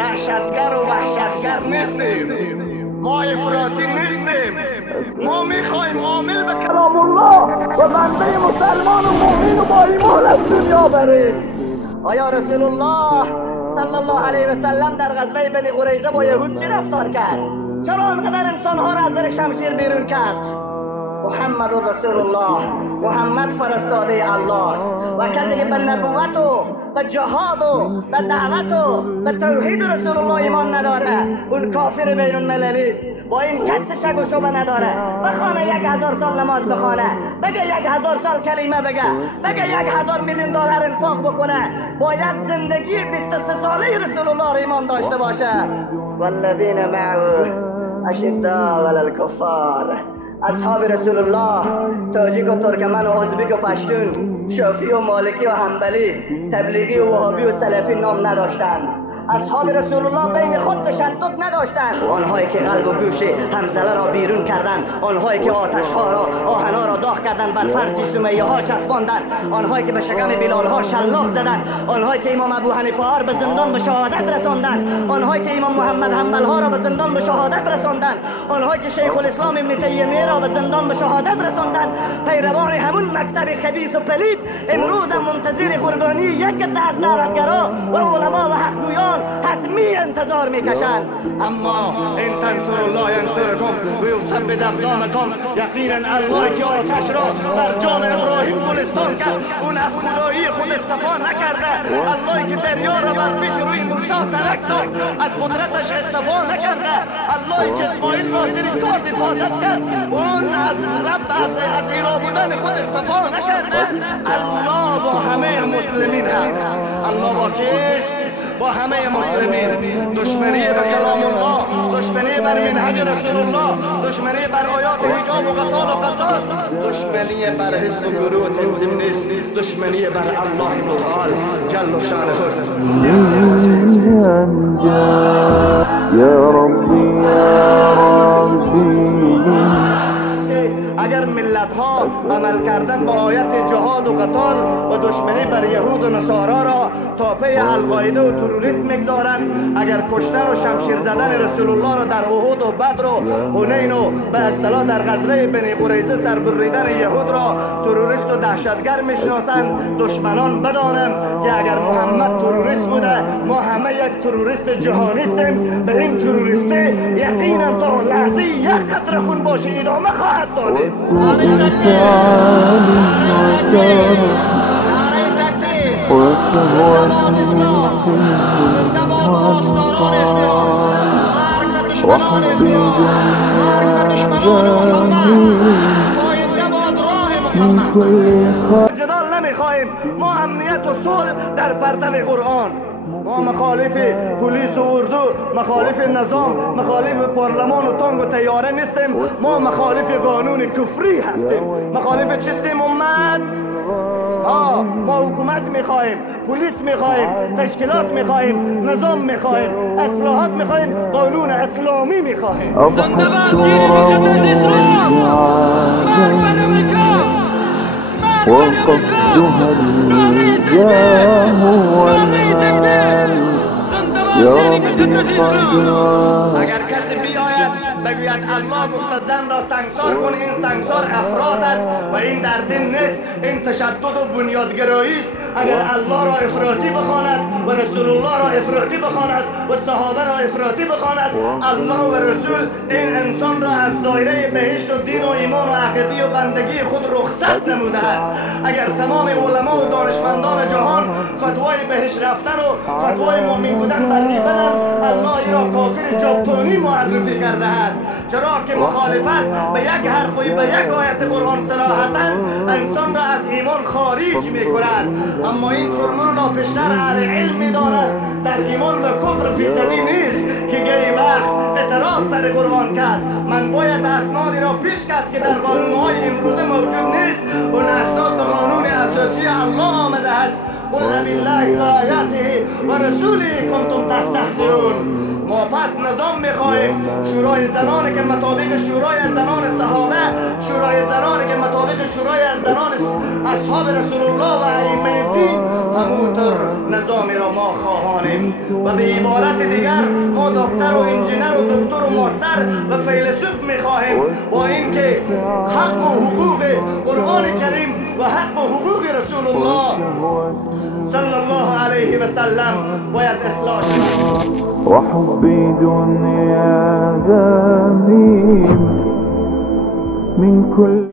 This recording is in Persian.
دهشتگر و وحشتگر نیستیم، ما افراطی نیستیم. ما میخوایم عامل به کلام الله و بنده مسلمان و مؤمن و با ایمان از دنیا بریم. آیا رسول الله صلی الله علیه و سلم در غزوه بنی قریظه با یهود چی رفتار کرد؟ چرا انقدر انسانها را از در شمشیر بیرون کرد؟ محمد رسول الله، محمد فرستاده الله است و کسی که به نبوت و به جهاد و به دعوت و به توحید رسول الله ایمان نداره اون کافر بین المللی است. با این کس شک و شبه نداره. بخونه 1000 سال نماز بخونه، بگه 1000 سال کلمه بگه 1000 میلیون دلار انفاق بکنه، باید زندگی 23 ساله رسول الله ایمان داشته باشه. والذین معه اشداء علی الکفار، اصحاب رسول الله تاجیک و ترکمن و ازبک و پشتون، شافعی و مالکی و حنبلی، تبلیغی و وهابی و سلفی نام نداشتند. اصحاب رسول الله بین خود تشدد نداشتند. آنهایی که قلب و گوش حنظله را بیرون کردند، آنهایی که آتش ها را آهنا را داغ کردند، بر فرج سمیه ها چسباندند، آنهایی که به شکم بلال ها شلاق زدند، آنهایی که امام ابو حنیفه ها را به زندان به شهادت رساندند، آنهایی که امام محمد حنبل ها را به زندان به شهادت رساندند، آنهایی که شیخ الاسلام ابن تیمیه را به زندان به شهادت رساندند. پیروان همون مکتب خبیث و پلید امروز منتظر قربانی یک دست دعوتگرا و علما و حقگویان حتمی انتظار میکشند. اما این تنصر الله ینصرکم و یثبت اقدامکم، یقینا الله که آتش را بر جان ابراهیم گلستان کرد اون از خدایی خود استفا نکرده. الله که دریا را بر پیش روی موسی سرک ساخت از قدرتش استفا نکرده. الله که اسماعیل ناظر کارد حفاظت کرد اون از رب از ایلا بودن خود استفا نکرده. الله با همه مسلمین هست. الله با کیست؟ با همه مسلمین. دشمنی به کلام الله، دشمنی بر منهج رسول الله، دشمنی بر آیات حجاب و قتال و قصاص، دشمنی بر حزب و گروه و تنظیم نیست، دشمنی بر الله متعال جل و شانه. یا ربی یا ربی، اگر ملت ها عمل کردن با آیت جهاد و قتال و دشمنی بر یهود و نصارا را تا پی القاعده و تروریست میگذارند، اگر کشتن و شمشیر زدن رسول الله را در احد و بدر و حنین و به اصطلاح در غزوه بنی قریظه سربریدن یهود را تروریست و دهشتگر میشناسند، دشمنان بدانند که اگر محمد تروریست بوده ما همه یک تروریست جهانیستیم. به این تروریستی یقینا تا لحظه یک قطره خون باشه ادامه خواهد داده. جدال نمیخواهیم، ما امنیت و صلح در پرتو قرآن. ما مخالف پلیس و اردو، مخالف نظام، مخالف پارلمان و تانگ و تیاره نیستیم. ما مخالف قانون کفری هستیم. مخالف چیستیم امت؟ ما حکومت میخواهیم، پلیس میخواهیم، تشکیلات میخواهیم، نظام میخواهیم، اصلاحات میخواهیم، قانون اسلامی میخواهیم. زنده باد دین مقدس اسلام، مرگ بر امریکا، مرگ بر امریکا، نعره تکبیر، نعره تکبیر، زنده باد دین مقدس اسلام. اگر کسی بیاید بگوید الله گفته زن را سنگسار کن، این سنگسار افراد است و این در دین نیست، این تشدد و بنیادگرایی است. اگر الله را افراطی بخواند و رسول الله را افراطی بخواند و صحابه را افراطی بخواند، الله و رسول این انسان را از دایره بهشت و دین و ایمان و عقیده و بندگی خود رخصت نموده است. اگر تمام علما و دانشمندان جهان فتوای بهشت رفتن و فتوای مؤمن بودن بر بدن، الله ای را کافر جاپانی معرفی کرده است. چرا که مخالفت به یک حرف و به یک آیت قرآن صراحتا انسان را از ایمان خارج می کند. اما این فرمول را پیشتر اهل علم می داند در ایمان به کفر فیصدی نیست که گاهی وقت اعتراض سر قرآن کرد. من باید اسنادی را پیش کرد که در قانونهای امروزه موجود نیست. اون اسناد به قانون اساسی الله آمده است. قل بالله و آیاته و رسوله کنتم تستهزئون. ما پس نظام میخواهیم، شورای زنانی که مطابق شورای زنان صحابه، شورای زنانی که مطابق شورای زنان اصحاب رسول الله و ائمه دین، همونطور نظامی را ما خواهانیم. و به عبارت دیگر ما دکتر و انجینر و دکتر و ماستر و فیلسوف میخواهیم، با اینکه حق و حقوق قرآن کریم و حق و حقوق رسول الله صلی الله علیه و سلم باید اصلاح شود. وحبي دنيا ذميم من كل